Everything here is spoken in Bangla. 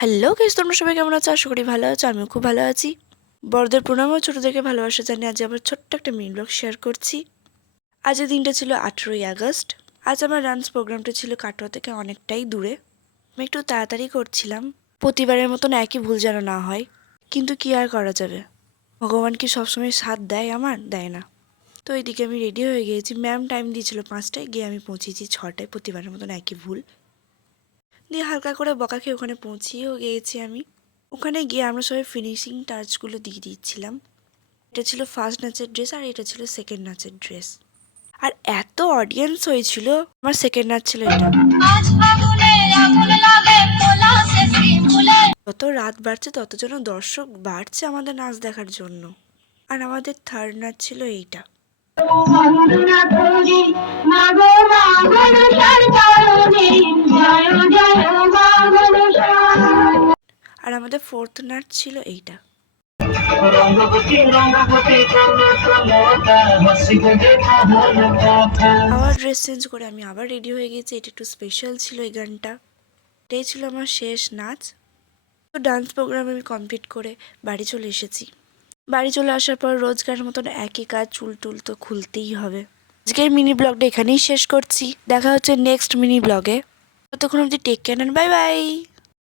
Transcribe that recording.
হ্যালো গাইস, তোমরা সবাই কেমন আছো? আশা করি ভালো আছো। আমিও খুব ভালো আছি। বড়দের প্রণাম ও ছোটদেরকে ভালোবাসা জানিয়ে আজ আবার ছোট্ট একটা মিনি ব্লগ শেয়ার করছি। আজকের দিনটা ছিল 18ই আগস্ট। আজ আমার ডান্স প্রোগ্রামটা ছিল কাটোয়া থেকে অনেকটাই দূরে। আমি একটু তাড়াতাড়ি করছিলাম, প্রতিবারের মতন একই ভুল যেন না হয়। কিন্তু কি আর করা যাবে, ভগবান কি সবসময় সাথ দেয়? আমার দেয় না। তো এইদিকে আমি রেডি হয়ে গিয়েছি। ম্যাম টাইম দিয়েছিল 5টায়, গিয়ে আমি পৌঁছেছি 6টায়। প্রতিবারের মতন একই ভুল দিয়ে হালকা করে বকা খেয়ে ওখানে পৌঁছিয়েও গিয়েছি আমি। ওখানে গিয়ে আমরা সবাই ফিনিশিং টাচগুলো দিয়ে দিচ্ছিলাম। এটা ছিল ফার্স্ট নাচের ড্রেস আর এটা ছিল সেকেন্ড নাচের ড্রেস। আর এত অডিয়েন্স হয়েছিল। আমার সেকেন্ড নাচ ছিল এটা। যত রাত বাড়ছে তত যেন দর্শক বাড়ছে আমাদের নাচ দেখার জন্য। আর আমাদের থার্ড নাচ ছিল এইটা। আর আমাদের ফোর্থ নাচ ছিল এইটা। আবার ড্রেস চেঞ্জ করে আমি আবার রেডি হয়ে গেছি। এটা একটু স্পেশাল ছিল এই গানটা। এটাই ছিল আমার শেষ নাচ। তো ডান্স প্রোগ্রাম আমি কমপ্লিট করে বাড়ি চলে এসেছি। বাড়ি চলে আসার পর রোজকার মতন একই কাজ, চুল টুল তো খুলতেই হবে। আজকের মিনি ব্লগটা এখানেই শেষ করছি। দেখা হচ্ছে নেক্সট মিনি ব্লগে। ততক্ষণ অবধি টেক কেয়ার, বাই বাই।